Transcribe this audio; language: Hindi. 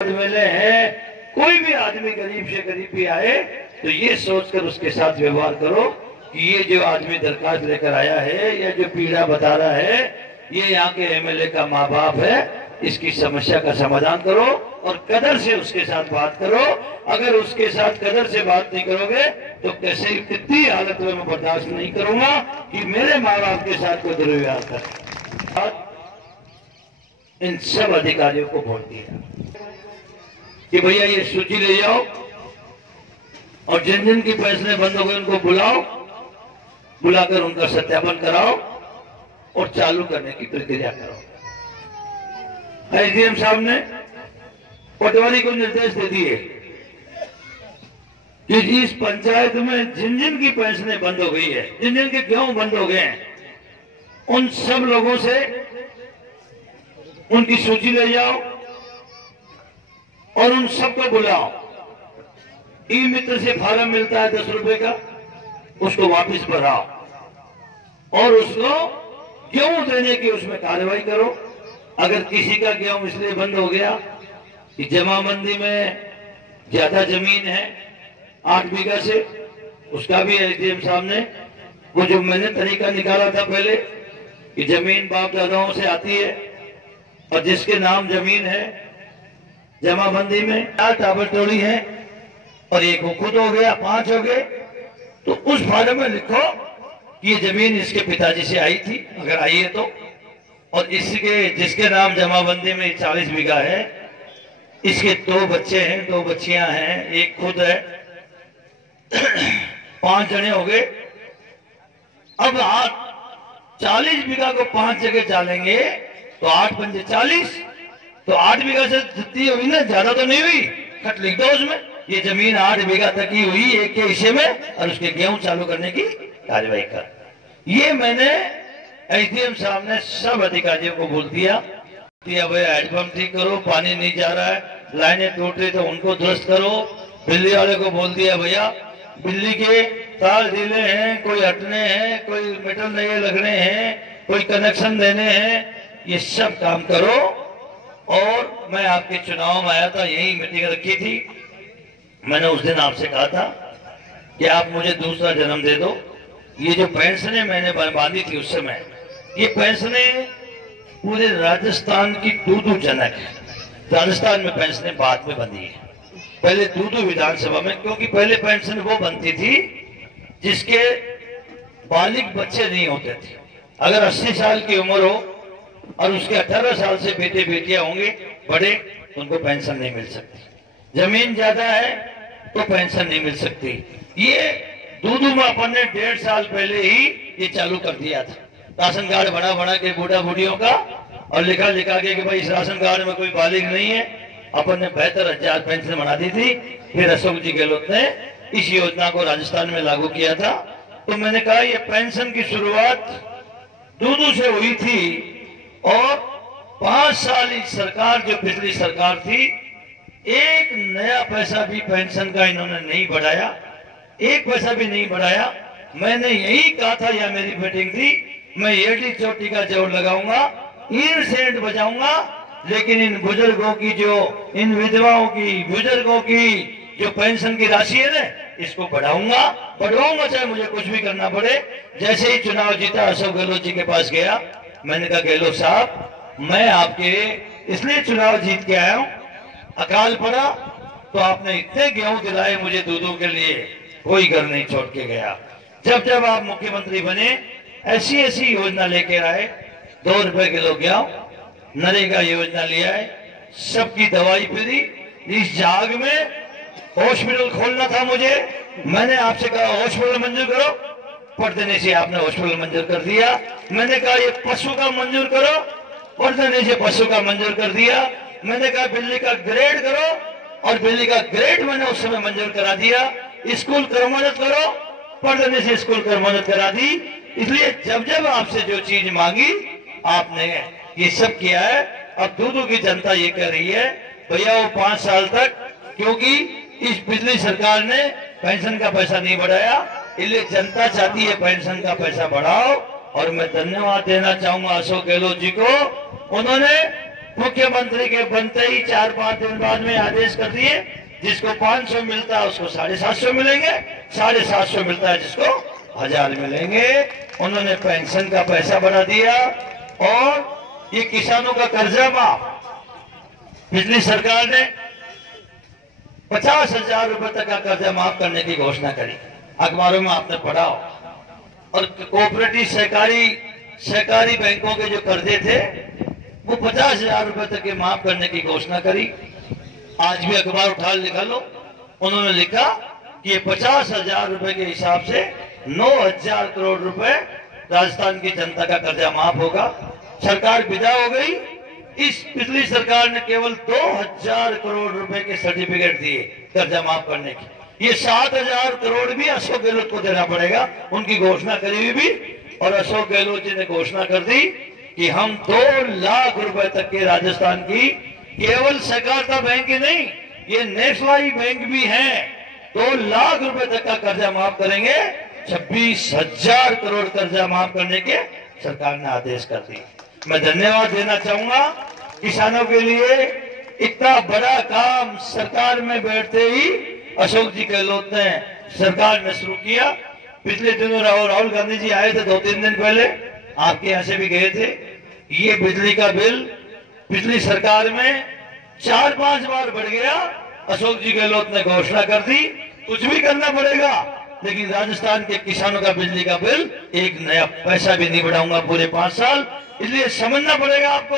मिले हैं, कोई भी आदमी गरीब से गरीब भी आए तो ये सोचकर उसके साथ व्यवहार करो कि ये जो आदमी दरखास्त लेकर आया है या जो पीड़ा बता रहा है ये यहाँ के एमएलए का माँ बाप है, इसकी समस्या का समाधान करो और कदर से उसके साथ बात करो। अगर उसके साथ कदर से बात नहीं करोगे तो कैसे कितनी हालत में मैं बर्दाश्त नहीं करूंगा कि मेरे माँ बाप के साथ कोई दुर्व्यवहार करे। इन सब अधिकारियों को बोल दिया कि भैया ये सूची ले जाओ और जिन जिन की फैसले बंद हो गए उनको बुलाओ, बुलाकर उनका सत्यापन कराओ और चालू करने की प्रक्रिया करो। एसडीएम साहब ने पटवारी को निर्देश दे दिए कि इस पंचायत में जिन जिन की पेंशनें बंद हो गई है, जिन जिन के गेहूं बंद हो गए हैं, उन सब लोगों से उनकी सूची ले जाओ और उन सबको बुलाओ। ई मित्र से फार्म मिलता है 10 रुपए का, उसको वापस भराओ और उसको गेहूं देने की उसमें कार्रवाई करो। अगर किसी का गेहूं इसलिए बंद हो गया कि जमाबंदी में ज्यादा जमीन है 8 बीघा से, उसका भी एसडीएम साहब ने वो जो मैंने तरीका निकाला था पहले कि जमीन बाप दादाओं से आती है और जिसके नाम जमीन है जमाबंदी में 4 टाबर टोली है और एक वो खुद हो गया, 5 हो गए, तो उस फार्म में लिखो कि ये जमीन इसके पिताजी से आई थी, अगर आई है तो, और इसके जिसके नाम जमाबंदी में 40 बीघा है, इसके 2 बच्चे हैं, 2 बच्चियां हैं, एक खुद है, 5 जने हो गए। अब 40 बीघा को 5 जगह डालेंगे तो 8 पंजे 40, तो 8 बीघा से जितनी हुई ना, ज्यादा तो नहीं हुई, खट लिख दो उसमें ये जमीन 8 बीघा तक ही हुई एक के हिस्से में और उसके गेहूं चालू करने की कार्यवाही कर। ये मैंने एसडीएम साहब ने सब अधिकारियों को बोल दिया भैया हैंडपंप ठीक करो, पानी नहीं जा रहा है, लाइनें टूट रही तो उनको दुरुस्त करो। बिजली वाले को बोल दिया भैया बिजली के तार ढीले हैं, कोई हटने हैं, कोई मीटर नए लगने हैं, कोई कनेक्शन देने हैं, ये सब काम करो। और मैं आपके चुनाव में आया था, यही मीटिंग रखी थी, मैंने उस दिन आपसे कहा था कि आप मुझे दूसरा जन्म दे दो। ये जो पेंशनें मैंने बांधी थी उस समय, ये पेंशनें पूरे राजस्थान की दूधू जनक है। राजस्थान में पेंशनें बाद में बंधी है, पहले दूधू विधानसभा में, क्योंकि पहले पेंशन वो बनती थी जिसके बालिग बच्चे नहीं होते थे। अगर 80 साल की उम्र हो और उसके 18 साल से बेटे बेटियां होंगे बड़े, उनको पेंशन नहीं मिल सकती। जमीन ज्यादा है तो पेंशन नहीं मिल सकती। ये दूधू में अपन ने 1.5 साल पहले ही ये चालू कर दिया था, राशन कार्ड बना के बूढ़ा बूढ़ियों का, और लिखा के कि भाई इस राशन कार्ड में कोई बालिग नहीं है। अपन ने 72,000 पेंशन बना दी थी। फिर अशोक जी गहलोत ने इस योजना को राजस्थान में लागू किया था। तो मैंने कहा ये पेंशन की शुरुआत दूधू से हुई थी और 5 साल इस सरकार जो पिछली सरकार थी, एक नया पैसा भी पेंशन का इन्होंने नहीं बढ़ाया, एक पैसा भी नहीं बढ़ाया। मैंने यही कहा था, या मेरी मीटिंग थी, मैं एडी चोटी का जोर लगाऊंगा, ईंट सेंट बजाऊंगा, लेकिन इन बुजुर्गों की जो, इन विधवाओं की, बुजुर्गों की जो पेंशन की राशि है ना, इसको बढ़ाऊंगा, चाहे मुझे कुछ भी करना पड़े। जैसे ही चुनाव जीता, अशोक गहलोत जी के पास गया, मैंने कहा गहलोत साहब मैं आपके इसलिए चुनाव जीत के आया हूं, अकाल पड़ा तो आपने इतने गेहूं दिलाए मुझे दूधों के लिए, कोई घर नहीं छोड़ के गया। जब जब आप मुख्यमंत्री बने ऐसी ऐसी योजना लेकर आए, 2 रुपए किलो गेहूं, नरेगा योजना लिया है, सबकी दवाई फ्री। इस जाग में हॉस्पिटल खोलना था मुझे, मैंने आपसे कहा हॉस्पिटल मंजूर करो, पढ़ देने से आपने हॉस्पिटल मंजूर कर दिया। मैंने कहा ये पशु का मंजूर करो, पढ़ देने से पशु का मंजूर कर दिया। मैंने कहा बिजली का ग्रेड करो, और बिजली का ग्रेड मैंने उस समय मंजूर करा दिया। स्कूल कर्मोन्नत करो, पढ़ देने से स्कूल कर्मोन्नत करा दी। इसलिए जब जब आपसे जो चीज मांगी आपने ये सब किया है। अब दूधू की जनता ये कह रही है भैया वो 5 साल तक, क्योंकि इस पिछली सरकार ने पेंशन का पैसा नहीं बढ़ाया, इसलिए जनता चाहती है पेंशन का पैसा बढ़ाओ। और मैं धन्यवाद देना चाहूंगा अशोक गहलोत जी को, उन्होंने मुख्यमंत्री के बनते ही 4-5 दिन बाद में आदेश कर दिए, जिसको 500 मिलता है उसको 750 मिलेंगे, 750 मिलता है जिसको 1000 मिलेंगे। उन्होंने पेंशन का पैसा बढ़ा दिया और ये किसानों का कर्जा माफ। पिछली सरकार ने 50,000 रुपए तक का कर्जा माफ करने की घोषणा करी, अखबारों में आपने पढ़ा हो। और कोऑपरेटिव सहकारी बैंकों के जो कर्जे थे वो 50,000 रुपए तक के माफ करने की घोषणा करी। आज भी अखबार उठा लिखा लो, उन्होंने लिखा कि ये 50,000 रुपए के हिसाब से 9,000 करोड़ रुपए राजस्थान की जनता का कर्जा माफ होगा। सरकार विदा हो गई। इस पिछली सरकार ने केवल 2,000 करोड़ रुपए के सर्टिफिकेट दिए कर्जा माफ करने की। ये 7,000 करोड़ भी अशोक गहलोत को देना पड़ेगा, उनकी घोषणा करी हुई भी। और अशोक गहलोत जी ने घोषणा कर दी कि हम 2 लाख रुपए तक के राजस्थान की केवल सहकारिता बैंक ही नहीं, ये नेशनलाइज बैंक भी है, 2 लाख रुपए तक का कर्जा माफ करेंगे। 26,000 करोड़ कर्जा माफ करने के सरकार ने आदेश कर दी। मैं धन्यवाद देना चाहूंगा किसानों के लिए। इतना बड़ा काम सरकार में बैठते ही अशोक जी गहलोत ने सरकार में शुरू किया। पिछले दिनों राहुल गांधी जी आए थे 2-3 दिन पहले, आपके यहां से भी गए थे। ये बिजली का बिल पिछली सरकार में 4-5 बार बढ़ गया। अशोक जी गहलोत ने घोषणा कर दी कुछ भी करना पड़ेगा, लेकिन राजस्थान के किसानों का बिजली का बिल एक नया पैसा भी नहीं बढ़ाऊंगा पूरे 5 साल। इसलिए समझना पड़ेगा आपको